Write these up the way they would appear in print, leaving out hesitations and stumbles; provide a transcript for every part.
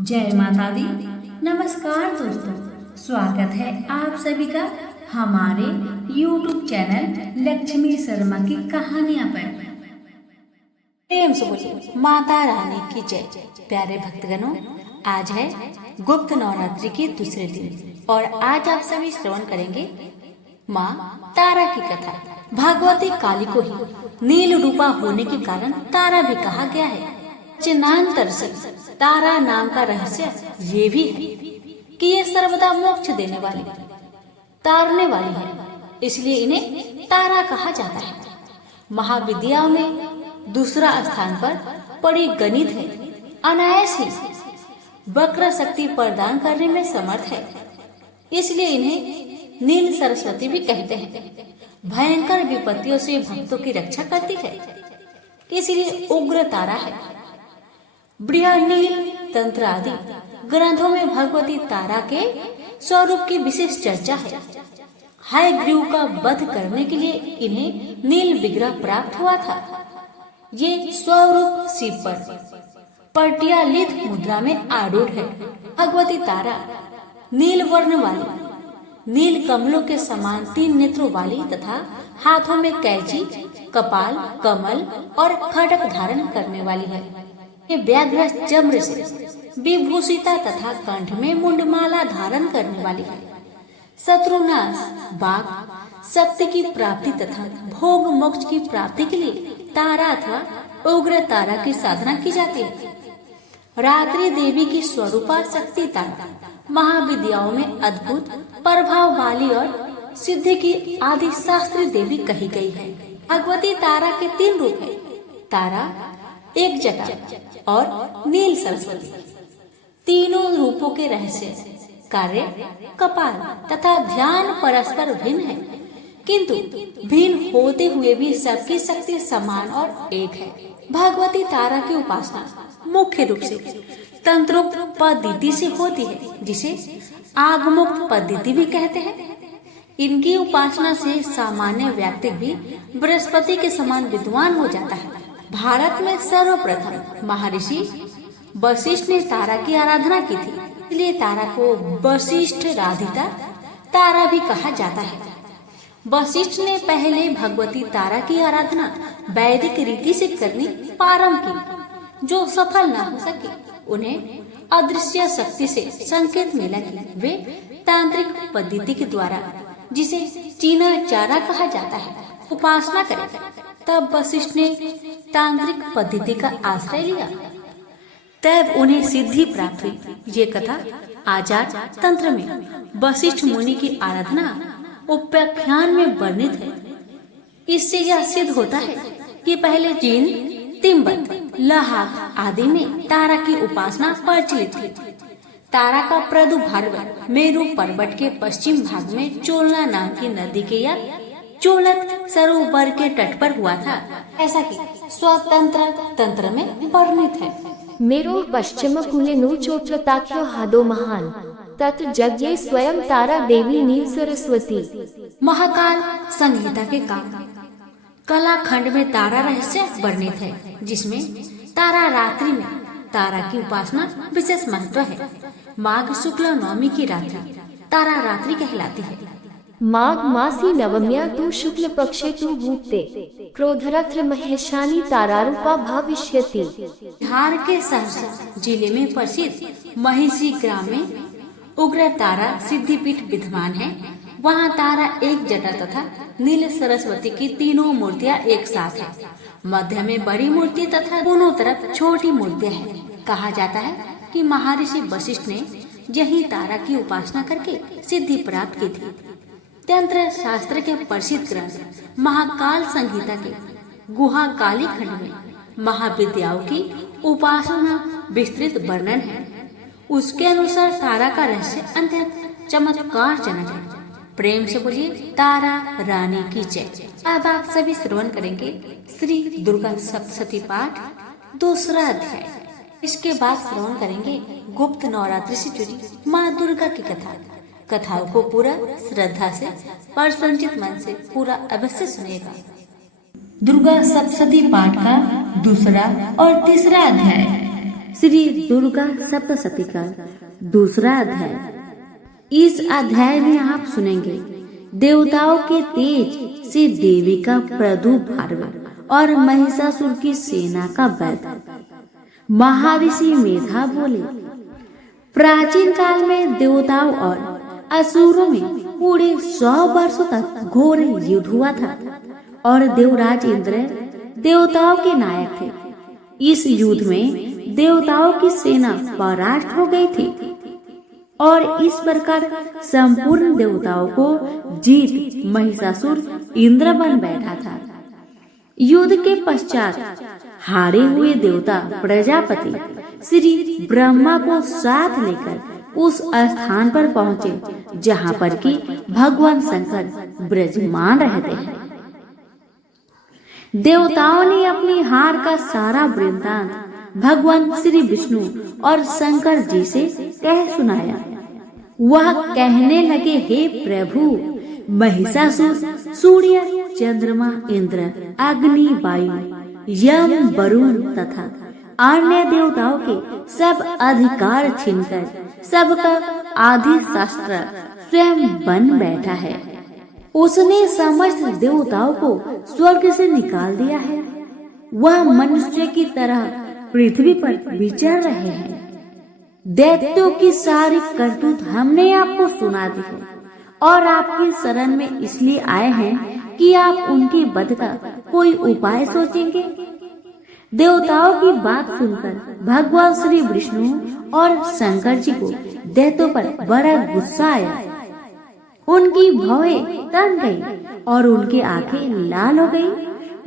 जय माता दी। नमस्कार दोस्तों, स्वागत है आप सभी का हमारे YouTube चैनल लक्ष्मी शर्मा की कहानियां पर। प्रेम से बोलिए माता रानी की जय। प्यारे भक्तगणों, आज है गुप्त नवरात्रि के दूसरे दिन और आज आप सभी श्रवण करेंगे माँ तारा की कथा। भगवती काली को ही नील रूपा होने के कारण तारा भी कहा गया है। चिन्हांतर से तारा नाम का रहस्य ये भी है कि ये सर्वदा मोक्ष देने वाली, तारने वाली है, इसलिए इन्हें तारा कहा जाता है। महाविद्याओं में दूसरा स्थान पर पड़ी गणित है। अनायास ही वक्र शक्ति प्रदान करने में समर्थ है, इसलिए इन्हें नील सरस्वती भी कहते हैं। भयंकर विपत्तियों से भक्तों की रक्षा करती है, इसलिए उग्र तारा है। बृहन्नील तंत्र आदि ग्रंथों में भगवती तारा के स्वरूप की विशेष चर्चा है। हयग्रीव का वध करने के लिए इन्हें नील विग्रह प्राप्त हुआ था। ये स्वरूप शिव पर पर्टियालित मुद्रा में आरूढ़ है। भगवती तारा नील वर्ण वाली, नील कमलों के समान 3 नेत्रों वाली तथा हाथों में कैंची, कपाल, कमल और खड्ग धारण करने वाली है। ये व्याघ्र चम्र से विभूषिता तथा कंठ में मुंडमाला धारण करने वाली है। शत्रुनाश, बाघ, शक्ति की प्राप्ति तथा भोग मोक्ष की प्राप्ति के लिए तारा अथवा उग्र तारा की साधना की जाती है। रात्रि देवी की स्वरूपा शक्ति तारा महाविद्याओं में अद्भुत प्रभाव वाली और सिद्धि की आदि शास्त्री देवी कही गई है। भगवती तारा के 3 रूप है, तारा, एक जटा और नील सरस्वती। तीनों रूपों के रहस्य, कार्य, कपाल तथा ध्यान परस्पर भिन्न है, किंतु भिन्न होते हुए भी सबकी शक्ति समान और एक है। भगवती तारा की उपासना मुख्य रूप से तंत्रोक्त पद्धति से होती है, जिसे आगमुक्त पद्धति भी कहते हैं। इनकी उपासना से सामान्य व्यक्ति भी बृहस्पति के समान विद्वान हो जाता है। भारत में सर्वप्रथम महर्षि वशिष्ठ ने तारा की आराधना की थी, इसलिए तारा को वशिष्ठ राधिता तारा भी कहा जाता है। वशिष्ठ ने पहले भगवती तारा की आराधना वैदिक रीति से करनी प्रारंभ की। जो सफल न हो सके, उन्हें अदृश्य शक्ति से संकेत मिला कि वे तांत्रिक पद्धति के द्वारा, जिसे चीना चारा कहा जाता है, उपासना करें। तब वशिष्ठ ने तांत्रिक पद्धति का आश्रय लिया, तब उन्हें सिद्धि प्राप्त हुई। ये कथा आचार तंत्र में वशिष्ठ मुनि की आराधना उपाख्यान में वर्णित है। इससे यह सिद्ध होता है कि पहले चीन, तिब्बत, लद्दाख आदि में तारा की उपासना प्रचलित थी। तारा का प्रादुर्भाव मेरु पर्वत के पश्चिम भाग में चोलना नाम की नदी के या चोलत सरोवर के तट पर हुआ था, ऐसा कि स्वतंत्र तंत्र में वर्णित है। मेरो पश्चिम कूले नु चोट्लताख्यो हादो महान तत् जज्ञे स्वयं तारा देवी नील सरस्वती। महाकाल संहिता के कला खंड में तारा रहस्य वर्णित है, जिसमें तारा रात्रि में तारा की उपासना विशेष महत्व है। माघ शुक्ल नवमी की रात्रि तारा रात्रि कहलाती है। माघ मासी नवम्या तु शुक्ल पक्षे तु भूक्ते क्रोधरथ महेशानी तारारूपा भविष्यति। बिहार के सहरसा जिले में प्रसिद्ध महिषी ग्राम में उग्र तारा सिद्धिपीठ विद्यमान है। वहाँ तारा एक जटा तथा नील सरस्वती की तीनों मूर्तियाँ एक साथ है। मध्य में बड़ी मूर्ति तथा दोनों तरफ छोटी मूर्तियाँ हैं। कहा जाता है कि महर्षि वशिष्ठ ने यही तारा की उपासना करके सिद्धि प्राप्त की थी। तंत्र शास्त्र के प्रसिद्ध ग्रंथ महाकाल संहिता के गुहा काली खंड में महाविद्याओं की उपासना विस्तृत वर्णन है। उसके अनुसार तारा का रहस्य अत्यंत चमत्कारजनक है। प्रेम से बोलिए तारा रानी की जय। अब आप सभी श्रवण करेंगे श्री दुर्गा सप्तशती पाठ दूसरा अध्याय। इसके बाद श्रवण करेंगे गुप्त नवरात्रि से जुड़ी माँ दुर्गा की कथा। कथाओं को पूरा श्रद्धा से और संचित मन से पूरा अवश्य सुनेगा। दुर्गा सप्तशती पाठ का दूसरा और तीसरा अध्याय। श्री दुर्गा सप्तशती का दूसरा अध्याय। इस अध्याय में आप सुनेंगे देवताओं के तेज से देवी का प्रादुर्भाव और महिषासुर की सेना का वध। महाऋषि मेधा बोले, प्राचीन काल में देवताओं और असुरों में पूरे 100 वर्षों तक घोर युद्ध हुआ था और देवराज इंद्र देवताओं के नायक थे। इस युद्ध में देवताओं की सेना परास्त हो गई थी और इस प्रकार संपूर्ण देवताओं को जीत महिषासुर इंद्र बन बैठा था। युद्ध के पश्चात हारे हुए देवता प्रजापति श्री ब्रह्मा को साथ लेकर उस स्थान पर पहुँचे जहाँ पर कि भगवान शंकर विराजमान रहते हैं। देवताओं ने अपनी हार का सारा वृत्तांत भगवान श्री विष्णु और शंकर जी से कह सुनाया। वह कहने लगे, हे प्रभु, महिषासुर सूर्य, चंद्रमा, इंद्र, अग्नि, वायु, यम, वरुण तथा अन्य देवताओं के सब अधिकार छीनकर सबका आदि शास्त्र स्वयं बन बैठा है। उसने समस्त देवताओं को स्वर्ग से निकाल दिया है। वह मनुष्य की तरह पृथ्वी पर विचर रहे हैं। दैत्यों की सारी करतूत हमने आपको सुना दी है और आपकी शरण में इसलिए आए हैं कि आप उनके वध का कोई उपाय सोचेंगे। देवताओं की बात सुनकर भगवान श्री विष्णु और शंकर जी को दैत्यों पर बड़ा गुस्सा आया। उनकी भौहें तन गई और उनकी आंखें लाल हो गई।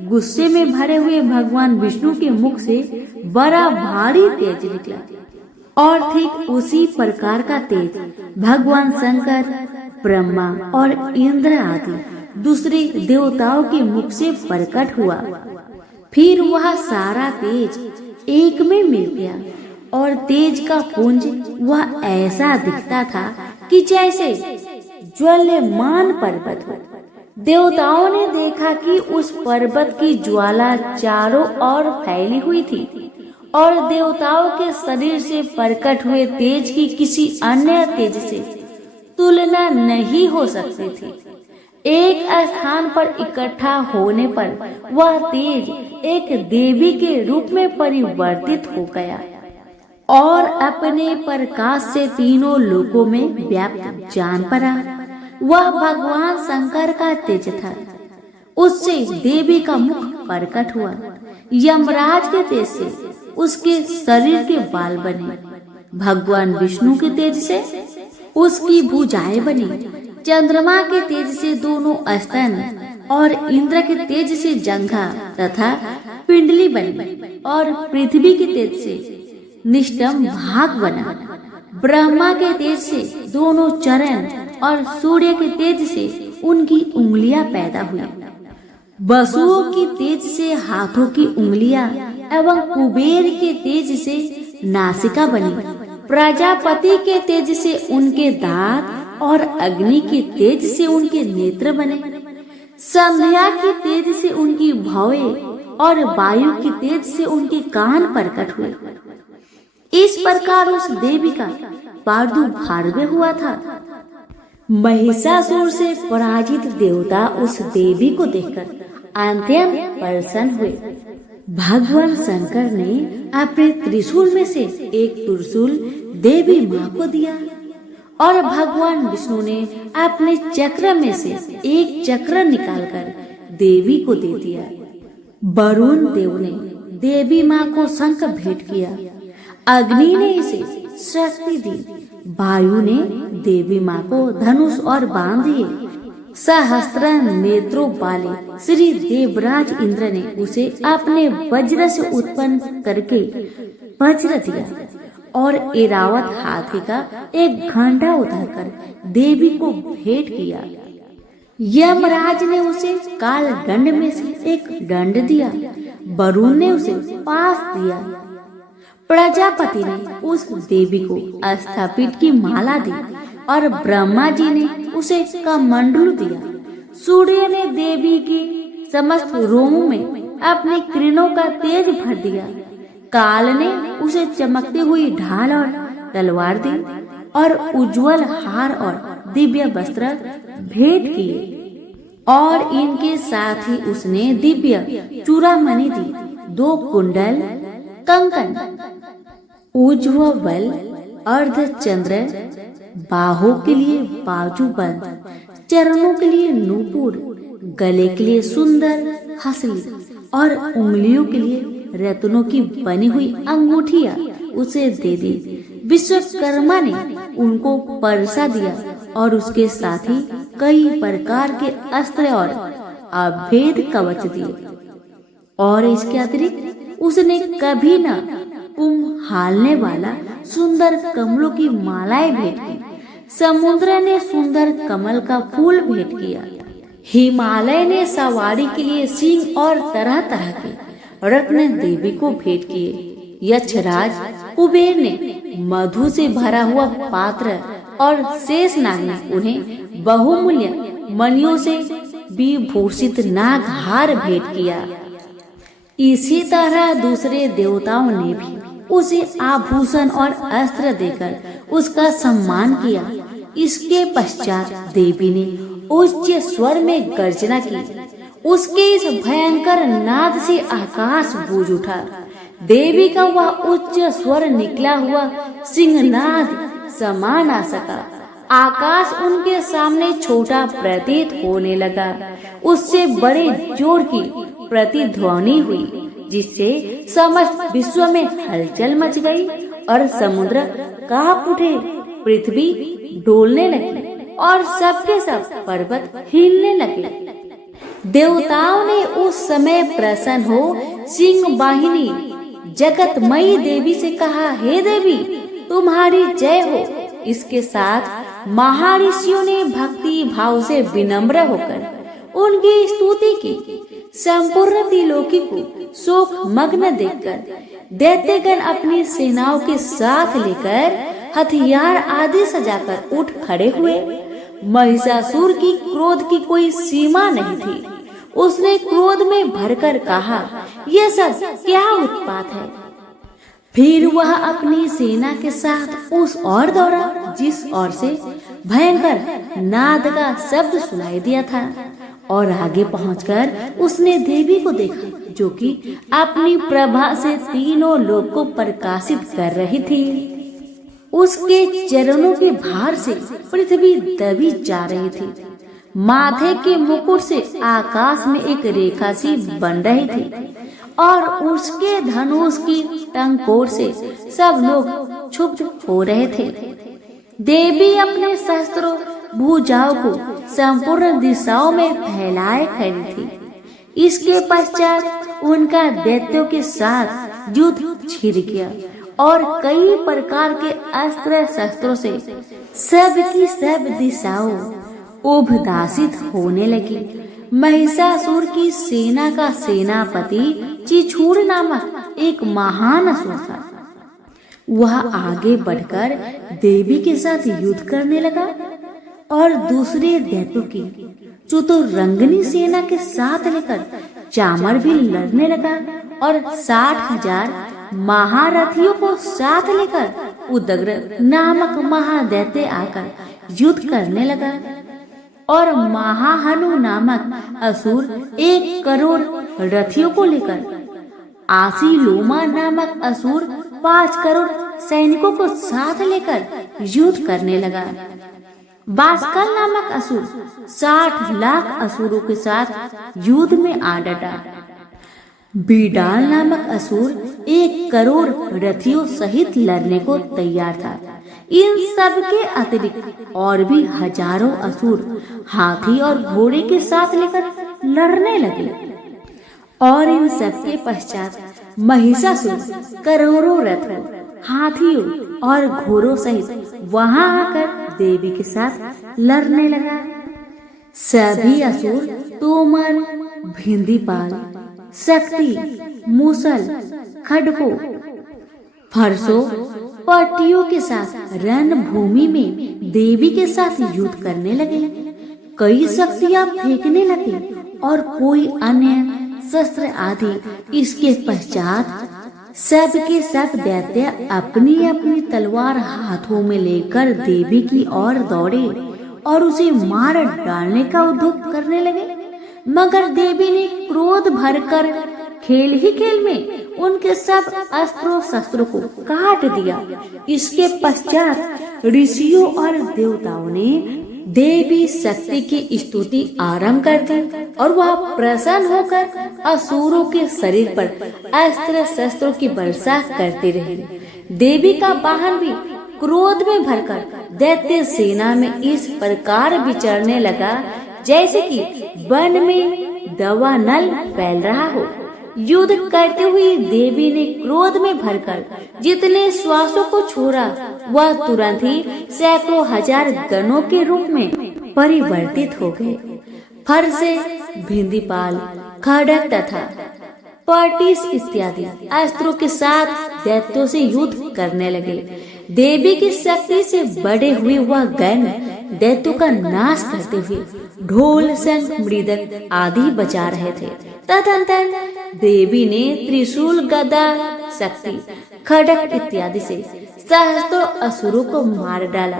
गुस्से में भरे हुए भगवान विष्णु के मुख से बड़ा भारी तेज निकला और ठीक उसी प्रकार का तेज भगवान शंकर, ब्रह्मा और इंद्र आदि दूसरे देवताओं के मुख से प्रकट हुआ। फिर वह सारा तेज एक में मिल गया और तेज का पुंज वह ऐसा दिखता था कि जैसे ज्वलमान पर्वत हो। देवताओं ने देखा कि उस पर्वत की ज्वाला चारों ओर फैली हुई थी और देवताओं के शरीर से प्रकट हुए तेज की किसी अन्य तेज से तुलना नहीं हो सकती थी। एक स्थान पर इकट्ठा होने पर वह तेज एक देवी के रूप में परिवर्तित हो गया और अपने प्रकाश से तीनों लोकों में व्याप्त जान पड़ा। वह भगवान शंकर का तेज था। उससे देवी का मुख प्रकट हुआ। यमराज के तेज से उसके शरीर के बाल बने। भगवान विष्णु के तेज से उसकी भुजाएं बनी। चंद्रमा के तेज से दोनों स्तन और इंद्र के तेज से जंघा तथा पिंडली बनी और पृथ्वी के तेज से निष्टम भाग बना। ब्रह्मा के तेज से दोनों चरण और सूर्य के तेज से उनकी उंगलियां पैदा हुई। वसुओं की तेज से हाथों की उंगलियां एवं कुबेर के तेज से नासिका बनी। प्रजापति के तेज से उनके दांत और अग्नि के तेज से उनके नेत्र बने। संध्या की तेज से उनकी भौहें और वायु की तेज से उनके कान प्रकट हुए। इस प्रकार उस देवी का प्रादुर्भाव हुआ था। महिषासुर से पराजित देवता उस देवी को देखकर अत्यंत प्रसन्न हुए। भगवान शंकर ने अपने त्रिशूल में से एक त्रिशूल देवी माँ को दिया और भगवान विष्णु ने अपने चक्र में से एक चक्र निकालकर देवी को दे दिया। वरुण देव ने देवी माँ को शंख भेंट किया। अग्नि ने इसे शक्ति दी। वायु ने देवी माँ को धनुष और बाण दिए। सहस्त्र नेत्रों वाले श्री देवराज इंद्र ने उसे अपने वज्र से उत्पन्न करके वज्र दिया और ऐरावत हाथी का एक घंटा उठाकर देवी को भेंट किया। यमराज ने उसे काल दंड में से एक दंड दिया। वरुण ने उसे पास दिया। प्रजापति ने उस देवी को स्थापित की माला दी और ब्रह्मा जी ने उसे कमंडलू दिया। सूर्य ने देवी की समस्त रोमों में अपने किरणों का तेज भर दिया। काल ने उसे चमकती हुई ढाल और तलवार दी और उज्जवल हार और दिव्य वस्त्र भेंट किए और इनके साथ ही उसने दिव्य चूड़ामणि दी, 2 कुंडल, कंकन, उज्ज्वल अर्धचंद्र, बाहों के लिए बाजूबंद, चरणों के लिए नूपुर, गले के लिए सुंदर हसली और उंगलियों के लिए रत्नों की बनी हुई अंगूठियां उसे दे दी। विश्वकर्मा ने उनको परसा दिया और उसके साथ ही कई प्रकार के अस्त्र और अभेद कवच दिए और इसके अतिरिक्त उसने कभी न हालने वाला सुंदर कमलों की मालाएं भेंट की। समुद्र ने सुंदर कमल का फूल भेंट किया। हिमालय ने सवारी के लिए सिंह और तरह तरह के रत्न देवी को भेंट किए। यक्षराज कुबेर ने मधु से भरा हुआ पात्र और शेषनाग ने उन्हें बहुमूल्य मणियों से विभूषित नागहार भेंट किया। इसी तरह दूसरे देवताओं ने भी उसे आभूषण और अस्त्र देकर उसका सम्मान किया। इसके पश्चात देवी ने उच्च स्वर में गर्जना की। उसके इस भयंकर नाद से आकाश गूंज उठा। देवी का वह उच्च स्वर निकला हुआ सिंहनाद समा ना सका। आकाश उनके सामने छोटा प्रतीत होने लगा। उससे बड़े जोर की प्रतिध्वनि हुई, जिससे समस्त विश्व में हलचल मच गई और समुद्र कांप उठे, पृथ्वी डोलने लगी और सबके सब पर्वत हिलने लगे। देवताओं ने उस समय प्रसन्न हो सिंह वाहिनी जगतमयी देवी से कहा, हे देवी, तुम्हारी जय हो। इसके साथ महर्षियों ने भक्ति भाव से विनम्र होकर उनकी स्तुति की। संपूर्ण त्रिलोकी को शोक मग्न देखकर दैत्यगण अपनी सेनाओं के साथ लेकर हथियार आदि सजाकर उठ खड़े हुए। महिषासुर की क्रोध की कोई सीमा नहीं थी। उसने क्रोध में भरकर कहा, यह सब क्या उत्पात है। फिर वह अपनी सेना के साथ उस ओर दौड़ा जिस ओर से भयंकर नाद का शब्द सुनाई दिया था और आगे पहुंचकर उसने देवी को देखा, जो कि अपनी प्रभा से तीनों लोक को प्रकाशित कर रही थी। उसके चरणों के भार से पृथ्वी दबी जा रही थी। माथे के मुकुट से आकाश में एक रेखा सी बन रही थी और उसके धनुष की टंकोर से सब लोग क्षुब्ध हो रहे थे। देवी अपने शस्त्रों भुजाओं को संपूर्ण दिशाओं में फैलाए खड़ी थी। इसके पश्चात उनका दैत्यों के साथ युद्ध छिड़ गया और कई प्रकार के अस्त्र शस्त्रों से सब की सब दिशाओं उभदासित होने लगी। महिषासुर की सेना का सेनापति चिछूर नामक एक महान असुर था। वह आगे बढ़कर देवी के साथ युद्ध करने लगा और दूसरे दैत्यों की चतुरंगिनी सेना के साथ लेकर चामर भी लड़ने लगा और 60,000 महारथियों को साथ लेकर उदग्र नामक महादैत्य आकर युद्ध करने लगा और महाहनु नामक असुर 1 करोड़ रथियों को लेकर, आसीलोमा नामक असुर 5 करोड़ सैनिकों को साथ लेकर युद्ध करने लगा। बास्कल नामक असुर 60 लाख असुरों के साथ युद्ध में आ डटा। बीडाल नामक असुर 1 करोड़ रथियों सहित लड़ने को तैयार था। इन सब के अतिरिक्त और भी हजारों असुर हाथी और घोड़े के साथ लेकर लड़ने लगे और इन सब के पश्चात महिषासुर करोड़ों रथों, हाथियों और घोड़ों सहित वहां आकर देवी के साथ लड़ने लगा। सभी असुर तोमर, भिंदीपाल, शक्ति, मूसल, खड़कों, फरसों, पटियों के साथ रणभूमि में देवी के साथ युद्ध करने लगे। कई शक्तियां फेंकने लगे और कोई अन्य शस्त्र आदि। इसके पश्चात सबके सब दैत्य अपनी अपनी तलवार हाथों में लेकर देवी की ओर दौड़े और उसे मार डालने का उद्योग करने लगे। मगर देवी ने क्रोध भरकर खेल ही खेल में उनके सब अस्त्रों शस्त्रों को काट दिया। इसके पश्चात ऋषियों और देवताओं ने देवी शक्ति की स्तुति आरंभ कर दी और वह प्रसन्न होकर असुरों के शरीर पर अस्त्र शस्त्रों की वर्षा करती रही। देवी का वाहन भी क्रोध में भरकर दैत्य सेना में इस प्रकार विचरने लगा जैसे कि वन में दावानल फैल रहा हो। युद्ध करते हुए देवी ने क्रोध में भरकर जितने श्वासों को छोड़ा वह तुरंत ही सैकड़ों हजार गणों के रूप में परिवर्तित हो गए। फरसे, भिंदीपाल, खड़ग तथा पटिस इत्यादि अस्त्रों के साथ दैत्यों से युद्ध करने लगे। देवी की शक्ति से बढ़े हुए वह गण दैत्यों का नाश करते हुए ढोल, शंख, मृदंग आदि बजा रहे थे। तदंतर देवी ने त्रिशूल, गदा, शक्ति, खड्ग इत्यादि से सहस्त्रों असुरों को मार डाला।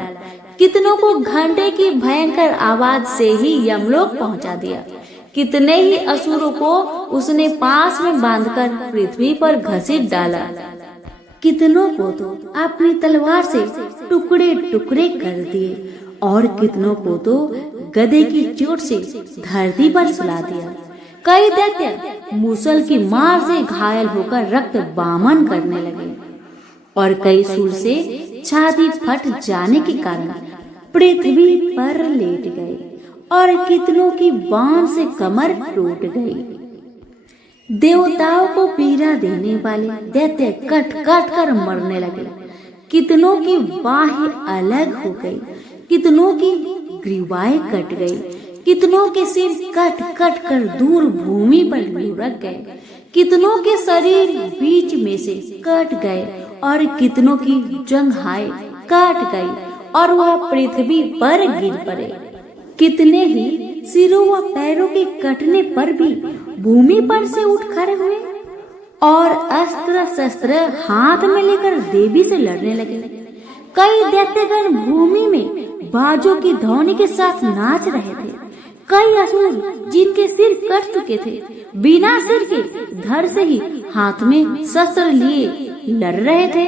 कितनों को घंटे की भयंकर आवाज से ही यमलोक पहुंचा दिया। कितने ही असुरों को उसने पास में बांधकर पृथ्वी पर घसीट डाला। कितनों को तो अपनी तलवार से टुकड़े टुकड़े कर दिए और कितनों को तो गदे की चोट से धरती पर सुला दिया। कई दैत्य मूसल की मार से घायल होकर रक्त बामन करने लगे और कई शूल से छाती फट जाने के कारण पृथ्वी पर लेट गए और कितनों की बाण से कमर टूट गई। देवताओं को पीड़ा देने वाले दैत्य कट कट कर मरने लगे। कितनों की बाहें अलग हो गई, कितनों की ग्रीवाएं कट गई, कितनों के सिर कट कट कर दूर भूमि पर लुढ़क गए, कितनों के शरीर बीच में से कट गए और कितनों की जंघाएं काट गई और वह पृथ्वी पर गिर पड़े। कितने ही सिरों व पैरों के कटने पर भी भूमि पर से उठ खड़े हुए और अस्त्र शस्त्र हाथ में लेकर देवी से लड़ने लगे। कई दैत्यगण भूमि में बाजों की ध्वनि के साथ नाच रहे थे। कई असुर जिनके सिर कट चुके थे बिना सिर के धड़ से ही हाथ में शस्त्र लिए लड़ रहे थे।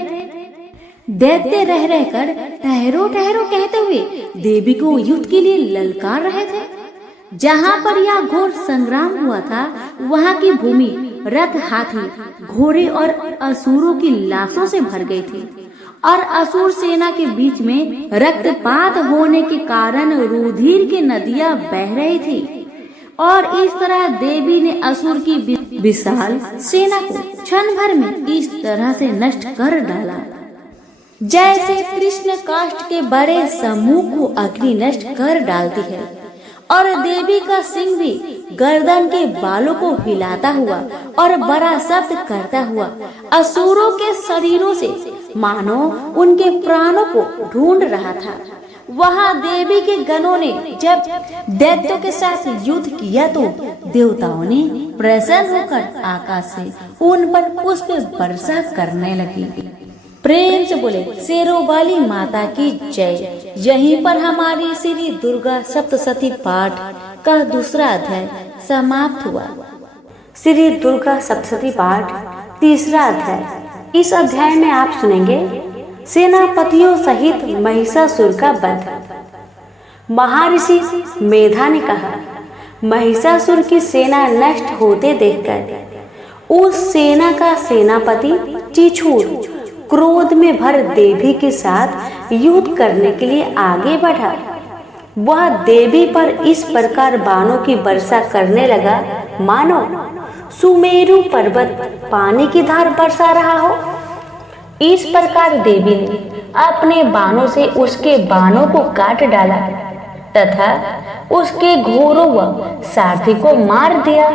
दैत्य रह रहकर ठहरो ठहरो कहते हुए देवी को युद्ध के लिए ललकार रहे थे। जहाँ पर यह घोर संग्राम हुआ था वहाँ की भूमि रथ, हाथी, घोड़े और असुरों की लाशों से भर गई थी और असुर सेना के बीच में रक्तपात होने के कारण रुधिर की नदियां बह रही थी और इस तरह देवी ने असुर की विशाल सेना को क्षण भर में इस तरह से नष्ट कर डाला जैसे कृष्ण काष्ठ के बड़े समूह को अग्नि नष्ट कर डालती है और देवी का सिंह भी गर्दन के बालों को हिलाता हुआ और बड़ा शब्द करता हुआ असुरों के शरीरों से मानो उनके प्राणों को ढूंढ रहा था। वहाँ देवी के गणों ने जब दैत्यों के साथ युद्ध किया तो देवताओं ने प्रसन्न होकर आकाश से उन पर पुष्प वर्षा करने लगी। प्रेम से बोले शेरों वाली माता की जय। यहीं पर हमारी श्री दुर्गा सप्तशती पाठ का दूसरा अध्याय समाप्त हुआ। श्री दुर्गा सप्तशती पाठ तीसरा अध्याय। इस अध्याय में आप सुनेंगे सेनापतियों सहित महिषासुर का वध। महर्षि मेधा ने कहा, महिषासुर की सेना नष्ट होते देखकर उस सेना का सेनापति चिछूर क्रोध में भर देवी के साथ युद्ध करने के लिए आगे बढ़ा। वह देवी पर इस प्रकार बाणों की वर्षा करने लगा मानो सुमेरु पर्वत पानी की धार बरसा रहा हो। इस प्रकार देवी ने अपने बाणों से उसके बाणों को काट डाला तथा उसके घोड़ों व सारथी को मार दिया।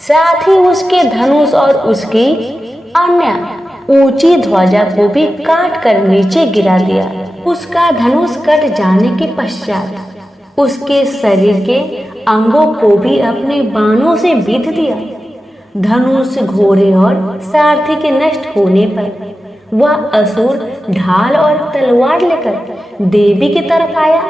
साथ ही उसके धनुष और उसकी अन्य ऊंची ध्वजा को भी काट कर नीचे गिरा दिया। उसका धनुष कट जाने के पश्चात उसके शरीर के अंगों को भी अपने बाणों से बीध दिया। धनुष, घोड़े और सारथी के नष्ट होने पर वह असुर ढाल और तलवार लेकर देवी की तरफ आया।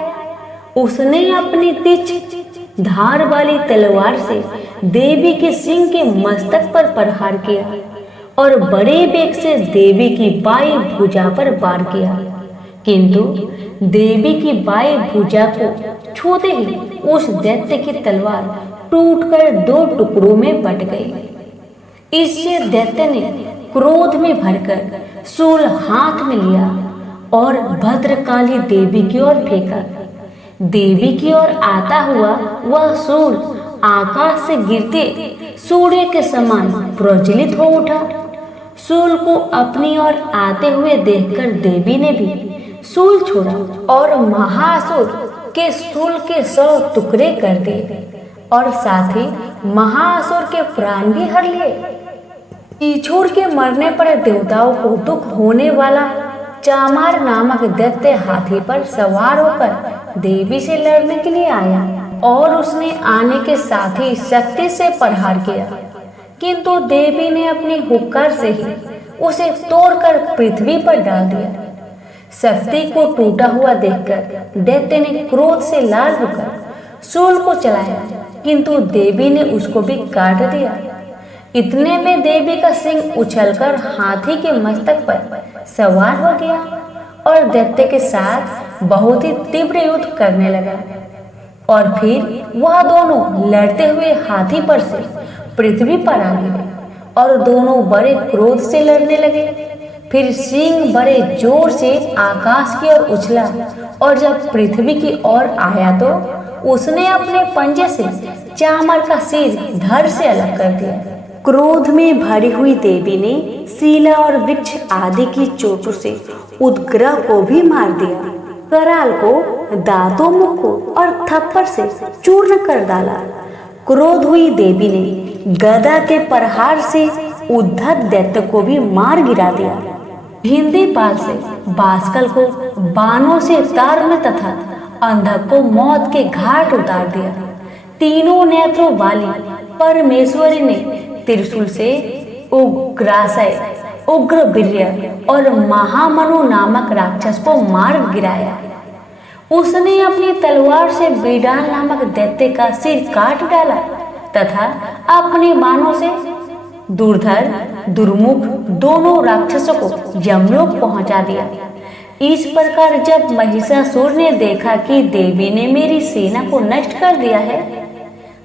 उसने अपनी तीक्ष्ण धार वाली तलवार से देवी के सिंह के मस्तक पर प्रहार किया और बड़े वेग से देवी की बाईं भुजा पर वार किया, किंतु देवी की बाईं भुजा को छूते ही उस दैत्य की तलवार टूटकर 2 टुकड़ों में बट गई। इससे दैत्य ने क्रोध में भरकर शूल हाथ में लिया और भद्रकाली देवी की ओर फेंका। देवी की ओर आता हुआ वह शूल आकाश से गिरते सूर्य के समान प्रज्वलित हो उठा। शूल को अपनी ओर आते हुए देखकर देवी ने भी शूल छोड़ा और महासुर के शूल के 100 टुकड़े कर दिए और साथ ही महासुर के प्राण भी हर लिए। ईछुर के मरने पर देवताओं को दुख होने वाला चामार नामक दैत्य हाथी पर सवार होकर देवी से लड़ने के लिए आया और उसने आने के साथ ही शक्ति से प्रहार किया, किंतु देवी ने अपनी हुक्कार से ही उसे तोड़कर पृथ्वी पर डाल दिया। शक्ति को टूटा हुआ देखकर दैत्य ने क्रोध से लाल होकर शूल को चलाया, किंतु देवी ने उसको भी काट दिया। इतने में देवी का सिंह उछलकर हाथी के मस्तक पर सवार हो गया और दैत्य के साथ बहुत ही तीव्र युद्ध करने लगा। और फिर वह दोनों लड़ते हुए हाथी पर से पृथ्वी पर आ गिरे और दोनों बड़े क्रोध से लड़ने लगे। फिर सिंह बड़े जोर से आकाश की ओर उछला और जब पृथ्वी की ओर आया तो उसने अपने पंजे से चामर का सिर धड़ से अलग कर दिया। क्रोध में भरी हुई देवी ने शीला और वृक्ष आदि की चोटों से उदग्रह को भी मार दिया। कराल को दांतों, मुक्कों और थप्पड़ से चूर्ण कर डाला। क्रोध हुई देवी ने गदा के प्रहार से उद्धत दैत्य को भी मार गिरा दिया। हिंदी पाल से बास्कल को बाणों से तार में तथा अंधक को मौत के घाट उतार दिया। तीनों नेत्रों वाली परमेश्वरी ने त्रिशूल से उग्रासय, उग्रवीर्य और महामनु नामक राक्षस को मार गिराया। उसने अपनी तलवार से बिडाल नामक दैत्य का सिर काट डाला तथा अपने बाणों से दुर्धर, दुर्मुख दोनों राक्षसों को यमलोक पहुंचा दिया। इस प्रकार जब महिषासुर ने देखा कि देवी ने मेरी सेना को नष्ट कर दिया है,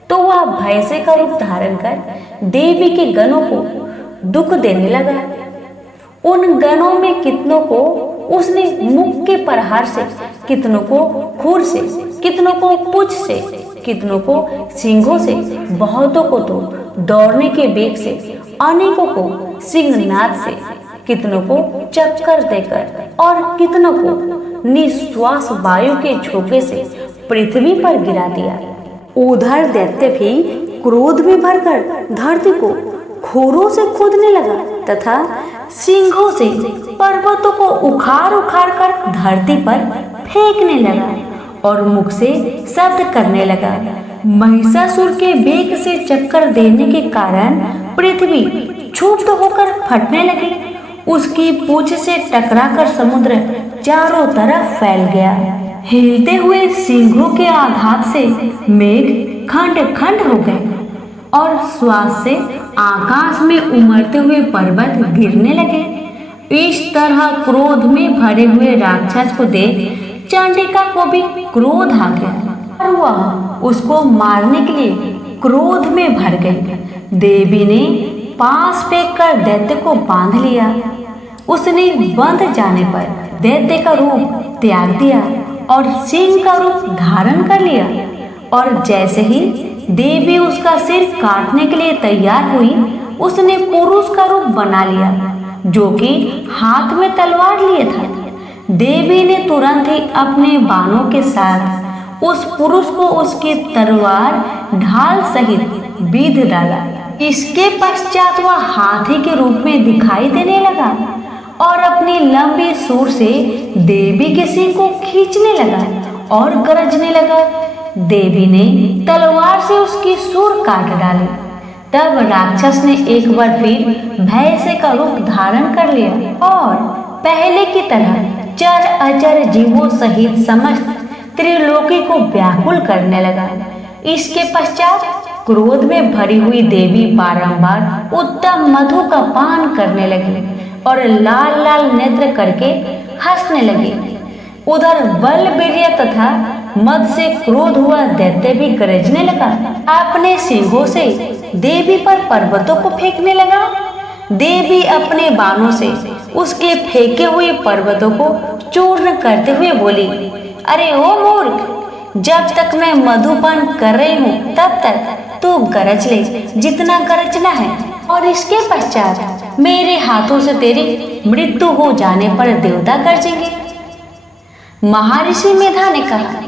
तो वह भय से का रूप धारण कर देवी के गणों को दुख देने लगा। उन गणों में कितनों को उसने मुख के प्रहार से, कितनों को खुर से, कितनों को पूंछ से, कितनों को सिंघों से, बहुतों को तो दौड़ने के वेग से, अनेकों को सिंहनाद से, कितनों को चक्कर देकर और कितनों को निश्वास वायु के झोंके से पृथ्वी पर गिरा दिया। उधर दैत्य भी क्रोध में भरकर धरती को खुरों से खोदने लगा तथा सिंघों से पर्वतों को उखाड़ उखाड़ कर धरती पर फेंकने लगा और मुख से शब्द करने लगा। महिषासुर के वेग से चक्कर देने के कारण पृथ्वी क्षुब्ध होकर फटने लगी। उसकी पूंछ से टकराकर समुद्र चारों तरफ फैल गया। हिलते हुए सिंहों के आघात से मेघ खंड खंड हो गए और श्वास से आकाश में उमड़ते हुए पर्वत गिरने लगे। इस तरह क्रोध में भरे हुए राक्षस को देख चंडिका को भी क्रोध आ गया और वह उसको मारने के लिए क्रोध में भर गई। देवी ने पास फेंक कर दैत्य को बांध लिया। उसने बंध जाने पर दैत्य का रूप त्याग दिया और सिंह का रूप धारण कर लिया और जैसे ही देवी उसका सिर काटने के लिए तैयार हुई, उसने पुरुष का रूप बना लिया जो कि हाथ में तलवार लिए था। देवी ने तुरंत ही अपने बाणों के साथ उस पुरुष को उसकी तलवार ढाल सहित बीध डाला। इसके पश्चात वह हाथी के रूप में दिखाई देने लगा और अपनी लंबी सूंड से देवी के सिंह को खींचने लगा और गरजने लगा। देवी ने तलवार से उसकी सूंड काट डाली। तब राक्षस ने एक बार फिर भैंसे का रूप धारण कर लिया और पहले की तरह चर अचर जीवों सहित समस्त त्रिलोकी को व्याकुल करने लगा। इसके पश्चात क्रोध में भरी हुई देवी बारंबार उत्तम मधु का पान करने लगी और लाल लाल नेत्र करके हंसने लगी। उधर बलवीर्य तथा मद से क्रोध हुआ दैत्य भी गरजने लगा। अपने सिंहों से देवी पर पर्वतों को फेंकने लगा। देवी अपने बाणों से उसके फेंके हुए पर्वतों को चूर्ण करते हुए बोली, अरे ओ मूर्ख, जब तक मैं मधुपान कर रही हूँ तब तक तू गरज ले जितना गरजना है, और इसके पश्चात मेरे हाथों से तेरी मृत्यु हो जाने पर देवता गरजेंगे। महर्षि मेधा ने कहा।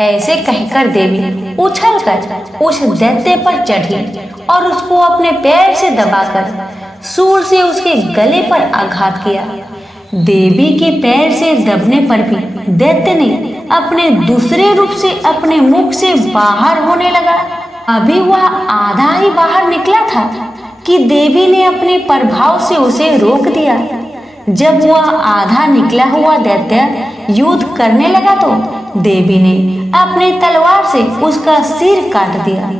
ऐसे कहकर देवी उछलकर उस दैत्य पर चढ़ी और उसको अपने पैर से दबाकर सूर से उसके गले पर आघात किया। देवी के पैर से दबने पर भी दैत्य ने अपने दूसरे रूप से अपने मुख से बाहर होने लगा। अभी वह आधा ही बाहर निकला था कि देवी ने अपने प्रभाव से उसे रोक दिया। जब वह आधा निकला हुआ दैत्य युद्ध करने लगा तो देवी ने अपने तलवार से उसका सिर काट दिया।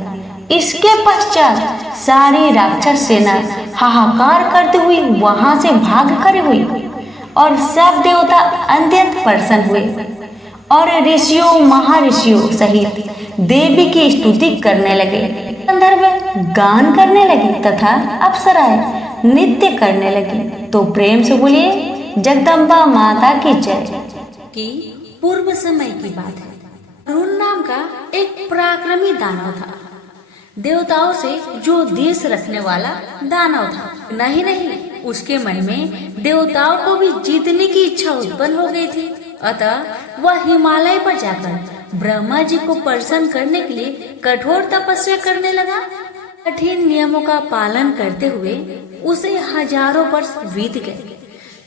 इसके पश्चात सारी राक्षस सेना हाहाकार करते हुए वहां से भाग खड़ी हुई और सब देवता अत्यंत प्रसन्न हुए और ऋषियों महर्षियों सहित देवी की स्तुति करने लगे, संदर्भ गान करने लगे तथा अप्सराएं नृत्य करने लगी। तो प्रेम से बोलिए जगदम्बा माता की जय। कि पूर्व समय की बात है। अरुण नाम का एक पराक्रमी दानव था। देवताओं से जो देश रखने वाला दानव था। नहीं, उसके मन में देवताओं को भी जीतने की इच्छा उत्पन्न हो गई थी। अतः वह हिमालय पर जाकर ब्रह्मा जी को प्रसन्न करने के लिए कठोर तपस्या करने लगा। कठिन नियमों का पालन करते हुए उसे हजारों वर्ष बीत गए।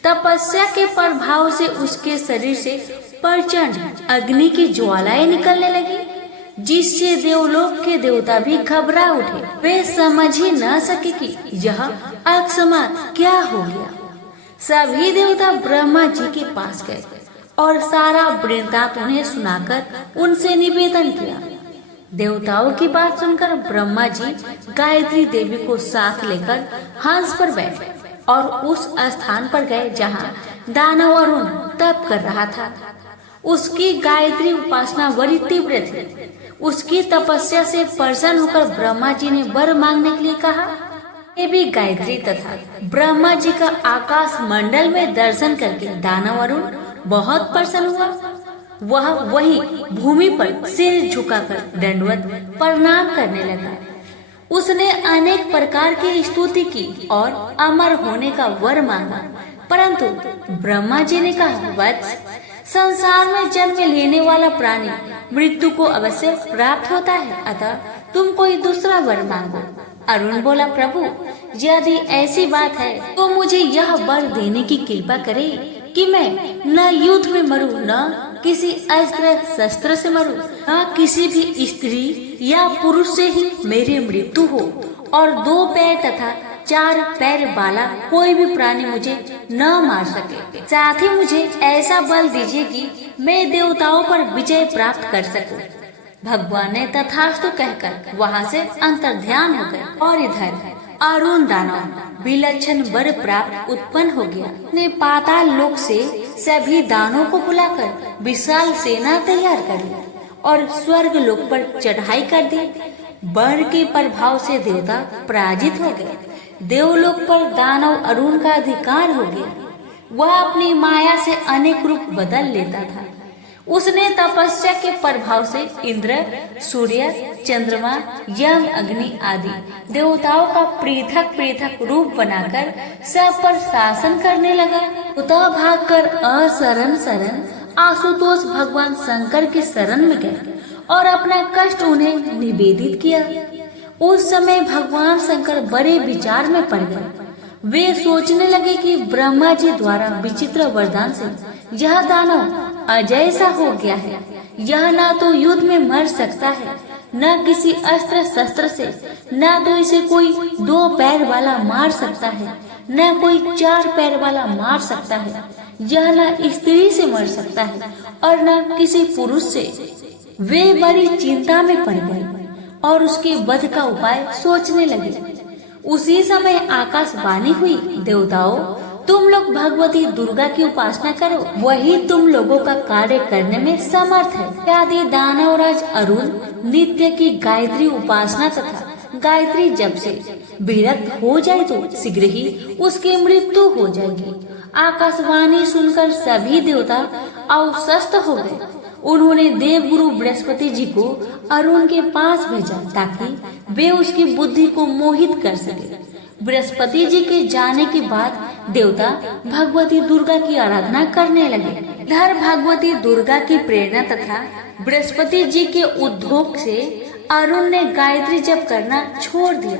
तपस्या के प्रभाव से उसके शरीर से प्रचंड अग्नि की ज्वालाएं निकलने लगी, जिससे देवलोक के देवता भी घबरा उठे। वे समझ ही न सके कि यह अकस्मात क्या हो गया। सभी देवता ब्रह्मा जी के पास गए और सारा वृत्तांत उन्हें सुनाकर उनसे निवेदन किया। देवताओं की बात सुनकर ब्रह्मा जी गायत्री देवी को साथ लेकर हंस पर बैठे और उस स्थान पर गए जहाँ दानव अरुण तप कर रहा था। उसकी गायत्री उपासना बड़ी तीव्र थी। उसकी तपस्या से प्रसन्न होकर ब्रह्मा जी ने वर मांगने के लिए कहा। देवी गायत्री तथा ब्रह्मा जी का आकाश मंडल में दर्शन करके दानव अरुण बहुत प्रसन्न हुआ। वह वहीं भूमि पर सिर झुकाकर दंडवत प्रणाम करने लगा। उसने अनेक प्रकार की स्तुति की और अमर होने का वर मांगा, परंतु ब्रह्मा जी ने कहा, वत्स, संसार में जन्म लेने वाला प्राणी मृत्यु को अवश्य प्राप्त होता है, अतः तुम कोई दूसरा वर मांगो। अरुण बोला, प्रभु, यदि ऐसी बात है तो मुझे यह वर देने की कृपा करे कि मैं न युद्ध में मरूं, न किसी अस्त्र शस्त्र से मरूं, न किसी भी स्त्री या पुरुष से ही मेरी मृत्यु हो, और 2 पैर तथा 4 पैर वाला कोई भी प्राणी मुझे न मार सके। साथ ही मुझे ऐसा बल दीजिए कि मैं देवताओं पर विजय प्राप्त कर सकूं। भगवान ने तथास्तु कहकर वहां से अंतर्ध्यान हो गए और इधर अरुण दानव विलक्षण वर प्राप्त उत्पन्न हो गया। ने पाताल लोक से सभी दानों को बुलाकर विशाल सेना तैयार कर ली और स्वर्ग लोक पर चढ़ाई कर दी। वर के प्रभाव से देवता पराजित हो गए। देवलोक पर दानव अरुण का अधिकार हो गया। वह अपनी माया से अनेक रूप बदल लेता था। उसने तपस्या के प्रभाव से इंद्र, सूर्य, चंद्रमा, यम, अग्नि आदि देवताओं का पृथक पृथक रूप बनाकर सब पर शासन करने लगा। उता भागकर अशरण शरण आशुतोष भगवान शंकर की शरण में गए और अपना कष्ट उन्हें निवेदित किया। उस समय भगवान शंकर बड़े विचार में पड़ गए। वे सोचने लगे कि ब्रह्मा जी द्वारा विचित्र वरदान से यह दानव अजय सा हो गया है। यह न तो युद्ध में मर सकता है, न किसी अस्त्र शस्त्र से, ना तो इसे कोई 2 पैर वाला मार सकता है, न कोई 4 पैर वाला मार सकता है। यह न स्त्री से मर सकता है और न किसी पुरुष से। वे बड़ी चिंता में पड़ गए और उसके वध का उपाय सोचने लगे। उसी समय आकाशवाणी हुई, देवताओं, तुम लोग भगवती दुर्गा की उपासना करो, वही तुम लोगों का कार्य करने में समर्थ है। आदि दानवराज अरुण नित्य की गायत्री उपासना तथा गायत्री जप से विरक्त हो जाए तो शीघ्र ही उसकी मृत्यु हो जाएगी। आकाशवाणी सुनकर सभी देवता अवसस्त हो गए। उन्होंने देवगुरु बृहस्पति जी को अरुण के पास भेजा ताकि वे उसकी बुद्धि को मोहित कर सके। बृहस्पति जी के जाने के बाद देवता भगवती दुर्गा की आराधना करने लगे। इधर भगवती दुर्गा की प्रेरणा तथा बृहस्पति जी के उद्योग से अरुण ने गायत्री जप करना छोड़ दिया।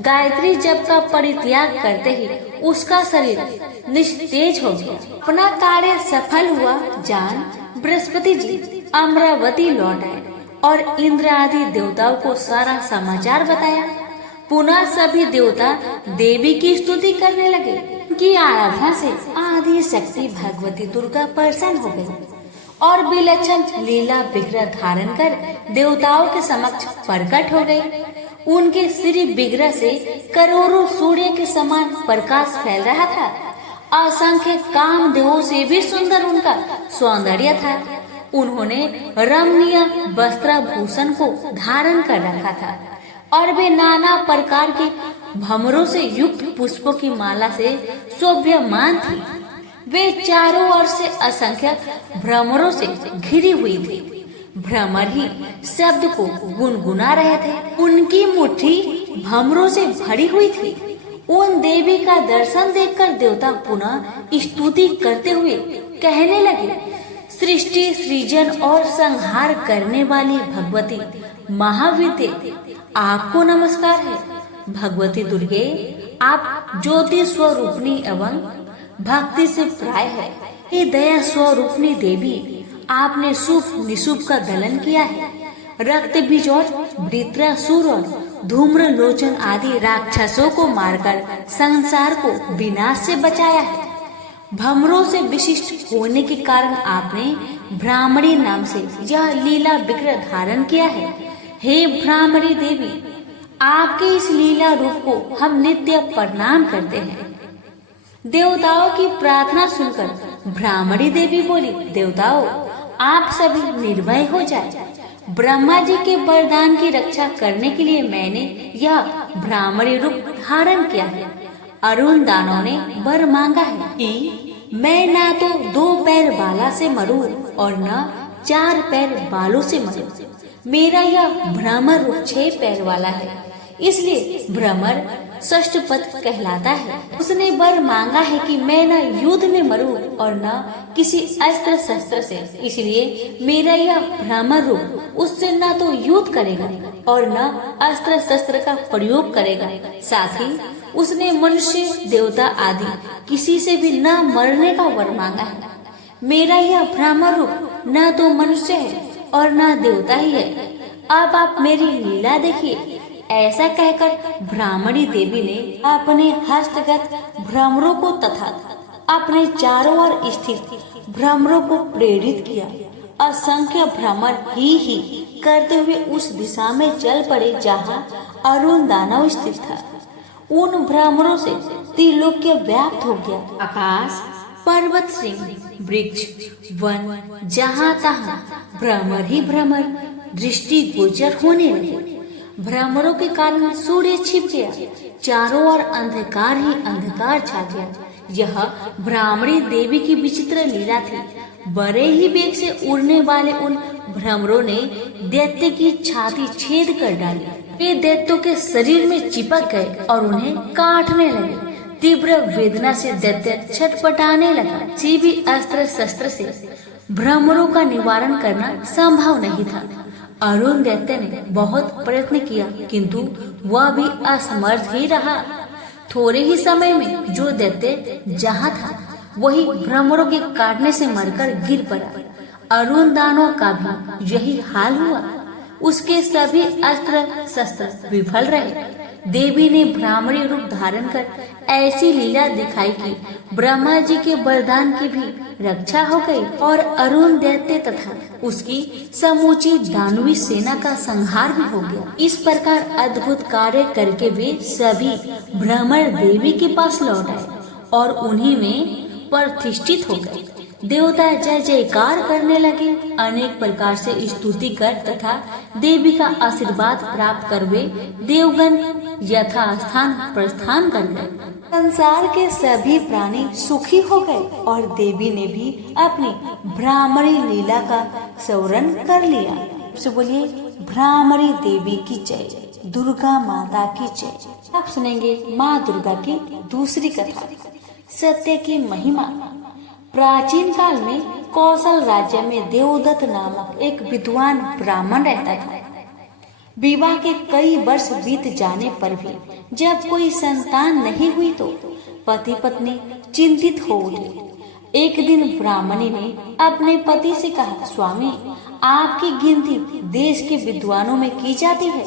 गायत्री जप का परित्याग करते ही उसका शरीर निस्तेज हो गया। अपना कार्य सफल हुआ जान बृहस्पति जी अमरावती लौट आए और इंद्र आदि देवताओं को सारा समाचार बताया। पुनः सभी देवता देवी की स्तुति करने लगे। उनकी आराधना से आदि शक्ति भगवती दुर्गा प्रसन्न हो गई और विलक्षण लीला विग्रह धारण कर देवताओं के समक्ष प्रकट हो गए। उनके श्री विग्रह से करोड़ों सूर्य के समान प्रकाश फैल रहा था। असंख्य कामदेवों से भी सुंदर उनका सौंदर्य था। उन्होंने रमणीय वस्त्रभूषण को धारण कर रखा था और वे नाना प्रकार के भंवरों से युक्त पुष्पों की माला से शोभ्यमान थी। वे चारों ओर से असंख्य भ्रमरों से घिरी हुई थी। भ्रमर ही शब्द को गुनगुना रहे थे। उनकी मुट्ठी भंवरों से भरी हुई थी। उन देवी का दर्शन देखकर देवता पुनः स्तुति करते हुए कहने लगे, सृष्टि सृजन और संहार करने वाली भगवती महाविद्ये, आपको नमस्कार है। भगवती दुर्गे, आप ज्योति स्वरूपनी एवं भक्ति से प्राय है। हे दया स्वरूपनी देवी, आपने शुभ निशुभ का दलन किया है। रक्त बीज और वृत्रासुर और धूम्र लोचन आदि राक्षसों को मारकर संसार को विनाश से बचाया है। भ्रमरों से विशिष्ट होने के कारण आपने भ्रामरी नाम से यह लीला विग्रह धारण किया है। हे भ्रामरी देवी, आपके इस लीला रूप को हम नित्य प्रणाम करते हैं। देवताओं की प्रार्थना सुनकर भ्रामरी देवी बोली, देवताओं, आप सभी निर्भय हो जाए। ब्रह्मा जी के वरदान की रक्षा करने के लिए मैंने यह भ्रामरी रूप धारण किया है। अरुण दानव ने वर मांगा है कि मैं ना तो 2 पैर वाला से मरूं और न 4 पैर वालों से मरूं। मेरा यह भ्रमर रूप 6 पैर वाला है, इसलिए भ्रमर षष्ठपद कहलाता है। उसने वर मांगा है कि मैं न युद्ध में मरूं और न किसी अस्त्र शस्त्र से, इसलिए मेरा यह भ्रमर रूप उससे न तो युद्ध करेगा और न अस्त्र शस्त्र का प्रयोग करेगा। साथ ही उसने मनुष्य देवता आदि किसी से भी न मरने का वर मांगा है। मेरा यह भ्रमर रूप न तो मनुष्य है और न देवता ही है। अब आप मेरी लीला देखिए। ऐसा कहकर ब्राह्मणी देवी ने अपने हस्तगत भ्रमरों को तथा अपने चारों ओर स्थित भ्रमरों को प्रेरित किया। असंख्य भ्रमर ही करते हुए उस दिशा में चल पड़े जहाँ अरुण दानव स्थित था। उन भ्रमरों से त्रिलोक्य व्याप्त हो गया। आकाश, पर्वत, सिंह, वृक्ष, वन, जहाँ तहाँ भ्रमर ही भ्रमर दृष्टि गोचर होने लगे। भ्रमरों के कारण सूर्य छिप गया। चारों ओर अंधकार ही अंधकार छा गया। यह ब्राह्मणी देवी की विचित्र लीला थी। बड़े ही वेग से उड़ने वाले उन भ्रमरों ने दैत्य की छाती छेद कर डाली। वे दैत्यों के शरीर में चिपक गए और उन्हें काटने लगे। तीव्र वेदना से दैत्य छटपटाने लगा। किसी भी अस्त्र शस्त्र से भ्रमरों का निवारण करना संभव नहीं था। अरुण दैत्य ने बहुत प्रयत्न किया, किंतु वह भी असमर्थ ही रहा। थोड़े ही समय में जो दैत्य जहाँ था वही भ्रमरों के काटने से मरकर गिर पड़ा। अरुण दानव का भी यही हाल हुआ। उसके सभी अस्त्र शस्त्र विफल रहे। देवी ने ब्राह्मणी रूप धारण कर ऐसी लीला दिखाई कि ब्रह्मा जी के वरदान की भी रक्षा हो गई और अरुण दैत्य तथा उसकी समूची दानवी सेना का संहार भी हो गया। इस प्रकार अद्भुत कार्य करके वे सभी ब्राह्मण देवी के पास लौट आए और उन्हीं में प्रतिष्ठित हो गए। देवता जय जयकार करने लगे, अनेक प्रकार से स्तुति कर तथा देवी का आशीर्वाद प्राप्त कर वे देवगण यथास्थान प्रस्थान कर गए। संसार के सभी प्राणी सुखी हो गए और देवी ने भी अपनी ब्राह्मणी लीला का स्मरण कर लिया। तो बोलिए ब्राह्मणी देवी की जय, दुर्गा माता की जय। आप सुनेंगे माँ दुर्गा की दूसरी कथा, सत्य की महिमा। प्राचीन काल में कौशल राज्य में देवदत्त नामक एक विद्वान ब्राह्मण रहता था। विवाह के कई वर्ष बीत जाने पर भी जब कोई संतान नहीं हुई तो पति पत्नी चिंतित हो उठे। एक दिन ब्राह्मणी ने अपने पति से कहा, स्वामी, आपकी गिनती देश के विद्वानों में की जाती है।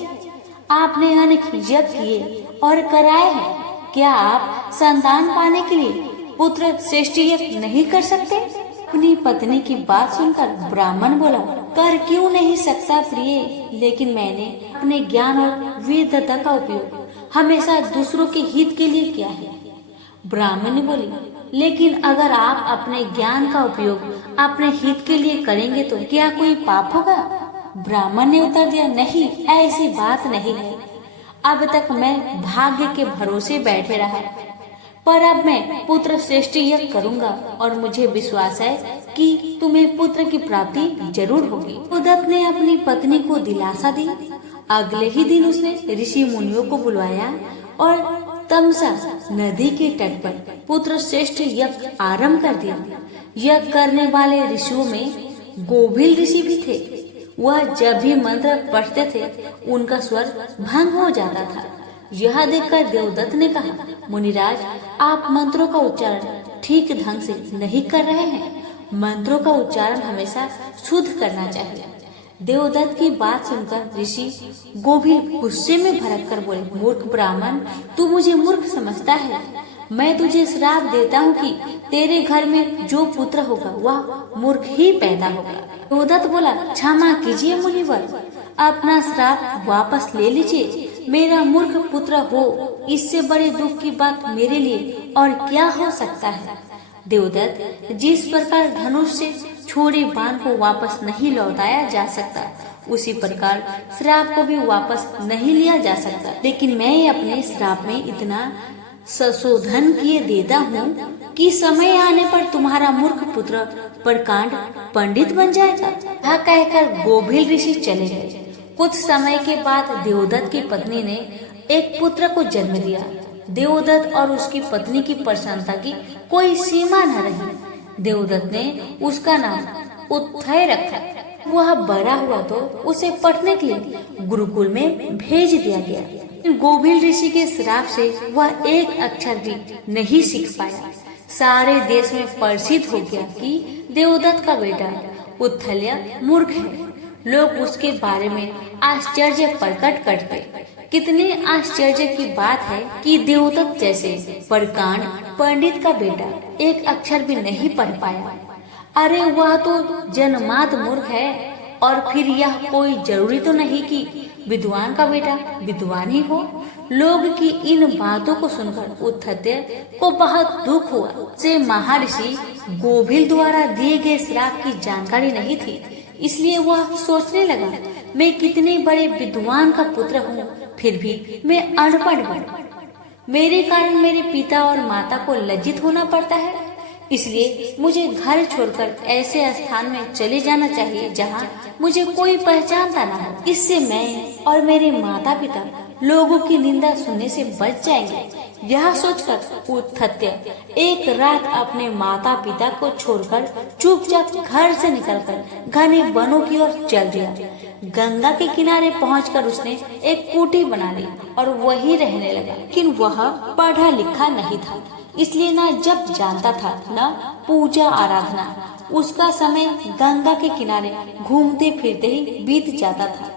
आपने अनेक यज्ञ किए और कराए हैं, क्या आप संतान पाने के लिए पुत्र श्रेष्ठ यज्ञ नहीं कर सकते? अपनी पत्नी की बात सुनकर ब्राह्मण बोला, कर क्यों नहीं सकता प्रिय, लेकिन मैंने अपने ज्ञान और वेदता का उपयोग हमेशा दूसरों के हित के लिए किया है। ब्राह्मण बोली, लेकिन अगर आप अपने ज्ञान का उपयोग अपने हित के लिए करेंगे तो क्या कोई पाप होगा? ब्राह्मण ने उत्तर दिया, नहीं, ऐसी बात नहीं है। अब तक मैं भाग्य के भरोसे बैठे रहा, पर अब मैं पुत्र श्रेष्ठ यज्ञ करूंगा और मुझे विश्वास है कि तुम्हें पुत्र की प्राप्ति जरूर होगी। देवदत्त ने अपनी पत्नी को दिलासा दी। अगले ही दिन उसने ऋषि मुनियों को बुलवाया और तमसा नदी के तट पर पुत्र श्रेष्ठ यज्ञ आरंभ कर दिया। यज्ञ करने वाले ऋषियों में गोभिल ऋषि भी थे। वह जब भी मंत्र पढ़ते थे उनका स्वर भंग हो जाता था। यह देखकर देवदत्त ने कहा, मुनिराज, आप मंत्रों का उच्चारण ठीक ढंग से नहीं कर रहे हैं। मंत्रों का उच्चारण हमेशा शुद्ध करना चाहिए। देवदत्त की बात सुनकर ऋषि गोभिल गुस्से में भड़क कर बोले, मूर्ख ब्राह्मण, तू मुझे मूर्ख समझता है। मैं तुझे श्राप देता हूँ कि तेरे घर में जो पुत्र होगा वह मूर्ख ही पैदा होगा। देवदत्त बोला, क्षमा कीजिए मुनिवर, अपना श्राप वापस ले लीजिए। मेरा मूर्ख पुत्र हो, इससे बड़े दुख की बात मेरे लिए और क्या हो सकता है। देवदत्त, जिस प्रकार धनुष से छोड़े बाण को वापस नहीं लौटाया जा सकता, उसी प्रकार श्राप को भी वापस नहीं लिया जा सकता। लेकिन मैं अपने श्राप में इतना संशोधन किए देता हूँ कि समय आने पर तुम्हारा मूर्ख पुत्र प्रकांड पंडित बन जाएगा। यह कहकर गोभिल ऋषि चले गए। कुछ समय के बाद देवदत्त की पत्नी ने एक पुत्र को जन्म दिया। देवदत्त और उसकी पत्नी की प्रसन्नता की कोई सीमा न रही। देवदत्त ने उसका नाम उत्थय रखा। वह बड़ा हुआ तो उसे पढ़ने के लिए गुरुकुल में भेज दिया गया। गोभिल ऋषि के श्राप से वह एक अक्षर भी नहीं सीख पाया। सारे देश में प्रसिद्ध हो गया कि देवदत्त का बेटा उत्थल्य मूर्ख है। लोग उसके बारे में आश्चर्य प्रकट करते। कितने आश्चर्य की बात है कि देवदत्त जैसे प्रकांड पंडित का बेटा एक अक्षर भी नहीं पढ़ पाया। अरे वह तो जन्मात मूर्ख है, और फिर यह कोई जरूरी तो नहीं कि विद्वान का बेटा विद्वान ही हो। लोग की इन बातों को सुनकर उत्थत्य को बहुत दुख हुआ। से महर्षि गोभिल द्वारा दिए गए श्राप की जानकारी नहीं थी, इसलिए वह सोचने लगा, मैं कितने बड़े विद्वान का पुत्र हूँ, फिर भी मैं अनपढ़ हूँ। मेरे कारण मेरे पिता और माता को लज्जित होना पड़ता है। इसलिए मुझे घर छोड़कर ऐसे स्थान में चले जाना चाहिए जहाँ मुझे कोई पहचानता न हो। इससे मैं और मेरे माता पिता लोगों की निंदा सुनने से बच जाएंगे। यह सोचकर उत्थत्य एक रात अपने माता पिता को छोड़कर चुपचाप घर से निकलकर घने वनों की ओर चल दिया। गंगा के किनारे पहुंचकर उसने एक कुटी बना ली और वही रहने लगा। लेकिन वह पढ़ा लिखा नहीं था, इसलिए न जप जानता था न पूजा आराधना। उसका समय गंगा के किनारे घूमते फिरते ही बीत जाता था।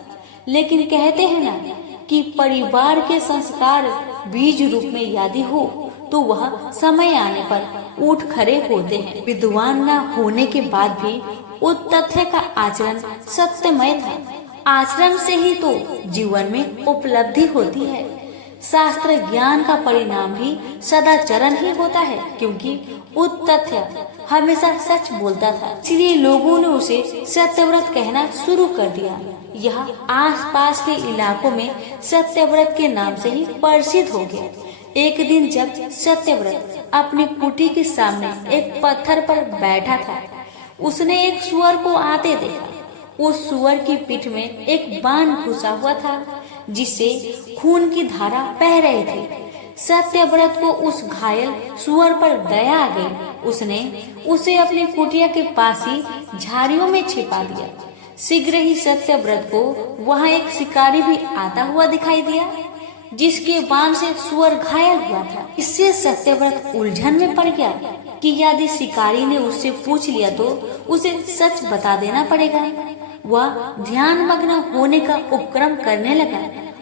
लेकिन कहते हैं ना कि परिवार के संस्कार बीज रूप में यदि हो तो वह समय आने पर उठ खड़े होते हैं। विद्वान न होने के बाद भी उस तथ्य का आचरण सत्यमय था। आचरण से ही तो जीवन में उपलब्धि होती है। शास्त्र ज्ञान का परिणाम भी सदाचरण ही होता है, क्योंकि उस तथ्य हमेशा सच बोलता था, इसलिए लोगों ने उसे सत्यव्रत कहना शुरू कर दिया। यह आसपास के इलाकों में सत्यव्रत के नाम से ही प्रसिद्ध हो गया। एक दिन जब सत्यव्रत अपनी कुटी के सामने एक पत्थर पर बैठा था, उसने एक सुअर को आते देखा। उस सुअर की पीठ में एक बाण घुसा हुआ था, जिससे खून की धारा बह रही थी। सत्यव्रत को उस घायल सुअर पर दया आ गई। उसने उसे अपनी कुटिया के पास ही झाड़ियों में छिपा दिया। शीघ्र ही सत्यव्रत को वहाँ एक शिकारी भी आता हुआ दिखाई दिया, जिसके बाण से सुअर घायल हुआ था। इससे सत्यव्रत उलझन में पड़ गया कि यदि शिकारी ने उससे पूछ लिया तो उसे सच बता देना पड़ेगा। वह ध्यान मग्न होने का उपक्रम करने लगा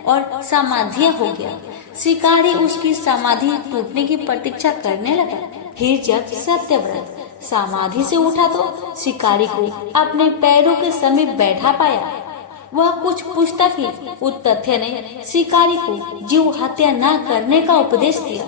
और समाधि हो गया। शिकारी उसकी समाधि टूटने की प्रतीक्षा करने लगा। फिर जब सत्यव्रत समाधि से उठा तो शिकारी को अपने पैरों के समीप बैठा पाया। वह कुछ पूछता थी। उस तथ्य ने शिकारी को जीव हत्या न करने का उपदेश दिया।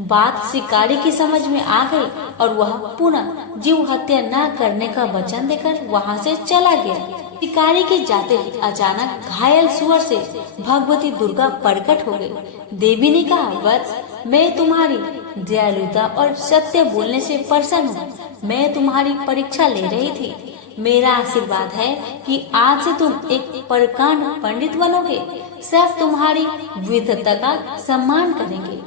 बात शिकारी की समझ में आ गई और वह पुनः जीव हत्या न करने का वचन देकर वहाँ से चला गया। शिकारी के जाते ही अचानक घायल सुअर से भगवती दुर्गा प्रकट हो गई। देवी ने कहा, वत्स, मैं तुम्हारी दयालुता और सत्य बोलने से प्रसन्न हूँ। मैं तुम्हारी परीक्षा ले रही थी। मेरा आशीर्वाद है कि आज से तुम एक परकांड पंडित बनोगे। सब तुम्हारी विद्वता का सम्मान करेंगे।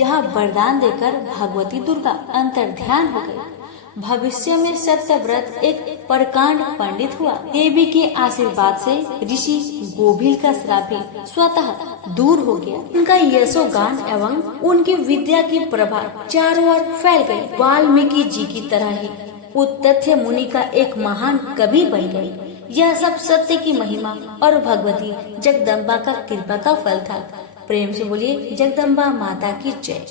यह वरदान देकर भगवती दुर्गा अंतर्ध्यान हो गई। भविष्य में सत्यव्रत एक परकांड पंडित हुआ। देवी के आशीर्वाद से ऋषि गोभिल का श्राप भी स्वतः दूर हो गया। उनका यशोगान एवं उनकी विद्या की प्रभा चारों ओर फैल गई। वाल्मीकि जी की तरह ही उत्तथ्य मुनि का एक महान कवि बन गई। यह सब सत्य की महिमा और भगवती जगदम्बा का कृपा का फल था। प्रेम से बोलिए जगदम्बा माता की जय।